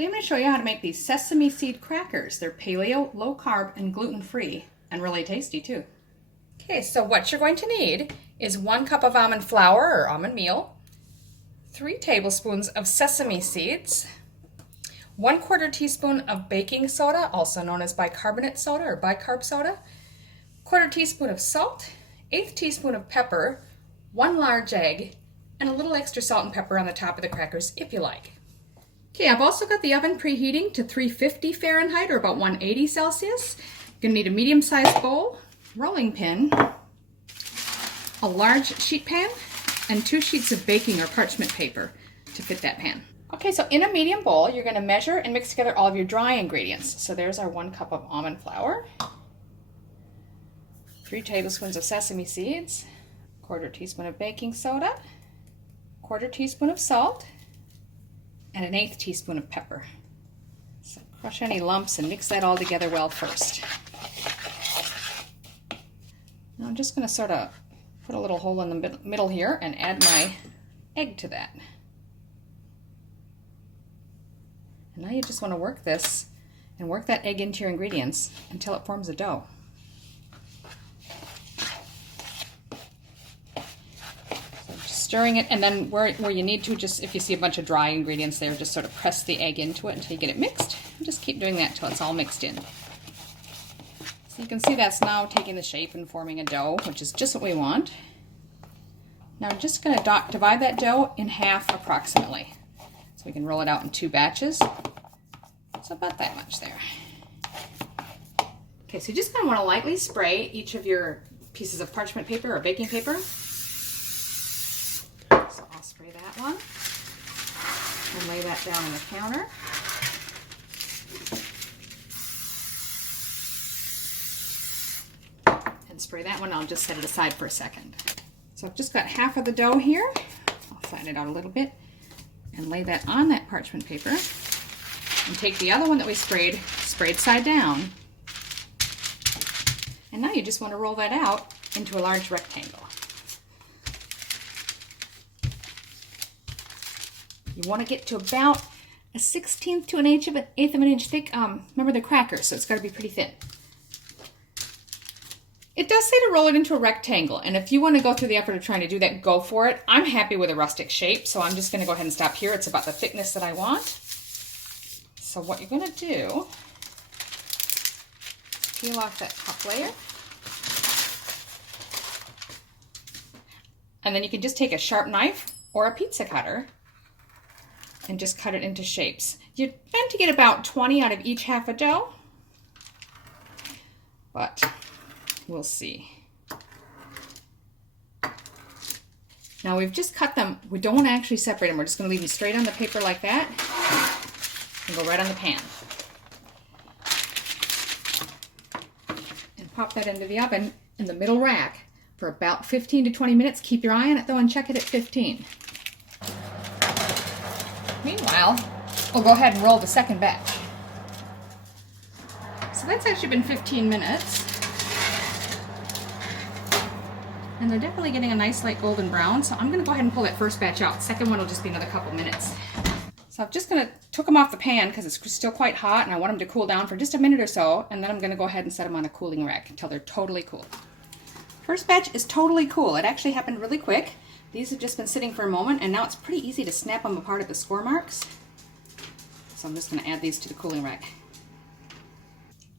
Today I'm going to show you how to make these sesame seed crackers. They're paleo, low carb, and gluten-free, and really tasty too. Okay, so what you're going to need is 1 cup of almond flour or almond meal, 3 tablespoons of sesame seeds, 1/4 teaspoon of baking soda, also known as bicarbonate soda or bicarb soda, 1/4 teaspoon of salt, 1/8 teaspoon of pepper, 1 large egg, and a little extra salt and pepper on the top of the crackers if you like. Okay, I've also got the oven preheating to 350 Fahrenheit or about 180 Celsius. You're going to need a medium-sized bowl, rolling pin, a large sheet pan, and 2 sheets of baking or parchment paper to fit that pan. Okay, so in a medium bowl, you're going to measure and mix together all of your dry ingredients. So there's our 1 cup of almond flour, 3 tablespoons of sesame seeds, 1/4 teaspoon of baking soda, 1/4 teaspoon of salt, and an 1/8 teaspoon of pepper. So crush any lumps and mix that all together well first. Now I'm just going to sort of put a little hole in the middle here and add my egg to that. And now you just want to work this and work that egg into your ingredients until it forms a dough. Stirring it, and then where you need to, just if you see a bunch of dry ingredients there, just sort of press the egg into it until you get it mixed. And just keep doing that until it's all mixed in. So you can see that's now taking the shape and forming a dough, which is just what we want. Now I'm just going to divide that dough in half approximately. So we can roll it out in 2 batches. So about that much there. Okay, so you just kind of want to lightly spray each of your pieces of parchment paper or baking paper. So I'll spray that one and lay that down on the counter. And spray that one, I'll just set it aside for a second. So I've just got half of the dough here. I'll flatten it out a little bit and lay that on that parchment paper. And take the other one that we sprayed side down. And now you just want to roll that out into a large rectangle. You want to get to about a 1/16 to 1/8 of an inch thick. Remember the crackers, so it's got to be pretty thin. It does say to roll it into a rectangle, and if you want to go through the effort of trying to do that, go for it. I'm happy with a rustic shape, so I'm just going to go ahead and stop here. It's about the thickness that I want. So what you're going to do, peel off that top layer. And then you can just take a sharp knife or a pizza cutter and just cut it into shapes. You're meant to get about 20 out of each half a dough, but we'll see. Now we've just cut them. We don't want to actually separate them. We're just going to leave them straight on the paper like that and go right on the pan. And pop that into the oven in the middle rack for about 15 to 20 minutes. Keep your eye on it though and check it at 15. Meanwhile, we'll go ahead and roll the second batch. So that's actually been 15 minutes. And they're definitely getting a nice light golden brown, so I'm going to go ahead and pull that first batch out. Second one will just be another couple minutes. So I'm just going to took them off the pan because it's still quite hot and I want them to cool down for just a minute or so, and then I'm going to go ahead and set them on a cooling rack until they're totally cool. First batch is totally cool. It actually happened really quick. These have just been sitting for a moment, and now it's pretty easy to snap them apart at the score marks. So I'm just going to add these to the cooling rack.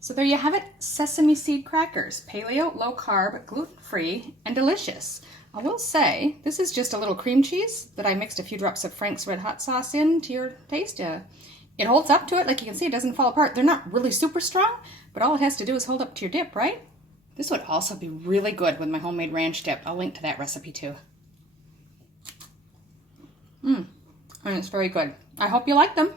So there you have it, sesame seed crackers, paleo, low carb, gluten-free, and delicious. I will say, this is just a little cream cheese that I mixed a few drops of Frank's Red Hot sauce in to your taste. It holds up to it, like you can see, it doesn't fall apart. They're not really super strong, but all it has to do is hold up to your dip, right? This would also be really good with my homemade ranch dip. I'll link to that recipe too. And it's very good. I hope you like them.